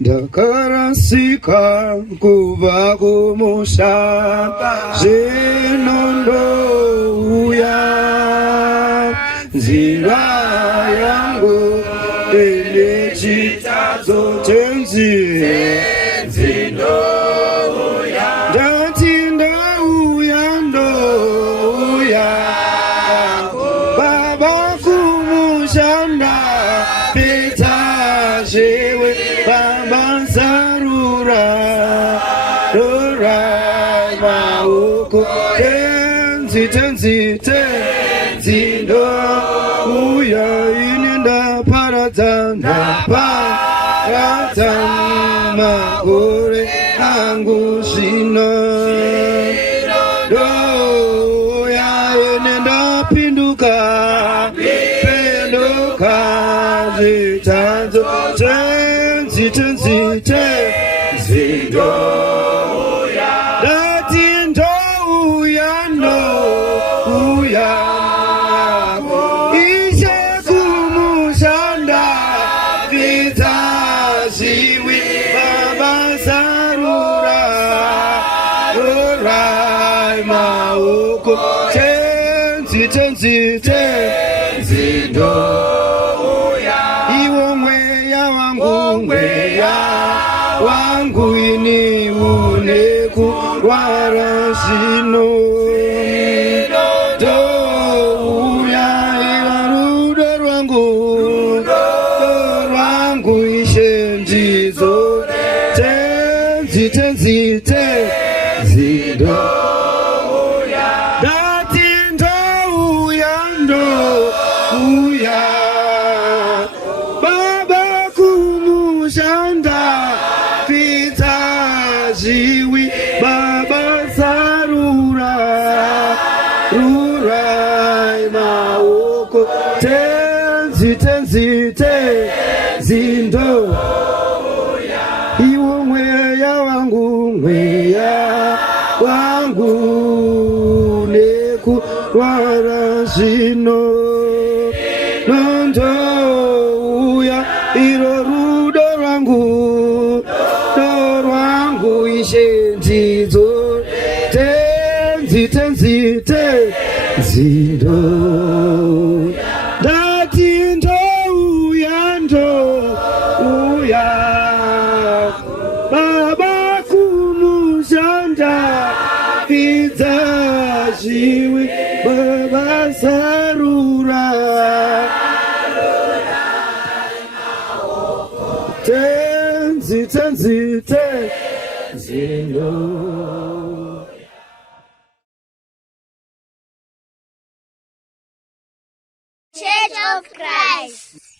ndakarasika kubva kumusha zvino ndouya nzira yangu ine chitadzo chenzira ndati ndouya baba kumushanda pita zvewe baba zarura rora maoko tenzi ndouya ini ndaparadza makore angu zvino ndouya ini ndapinduka zvitadzo tenzi ndouya ndati ndouya ishe kumushanda pita zviwi baba zarura rorai maoko tenzi ndouya iwo mweya wangu ini une kurwara zvino ndouya iwa rudo rwangu ishe ndidzo tenzi ndouya ndati ndouya baba kumushanda pita zviwi baba zarura rurai maoko tenzi ndouya iwo mweya wangu nekurwara zvino ndouya iro rudo rwangu ishe ndidzo tenzi ndouya ndati ndouya baba kumushanda pidza zviwi baba zarura tenzi ndouya Church of Christ.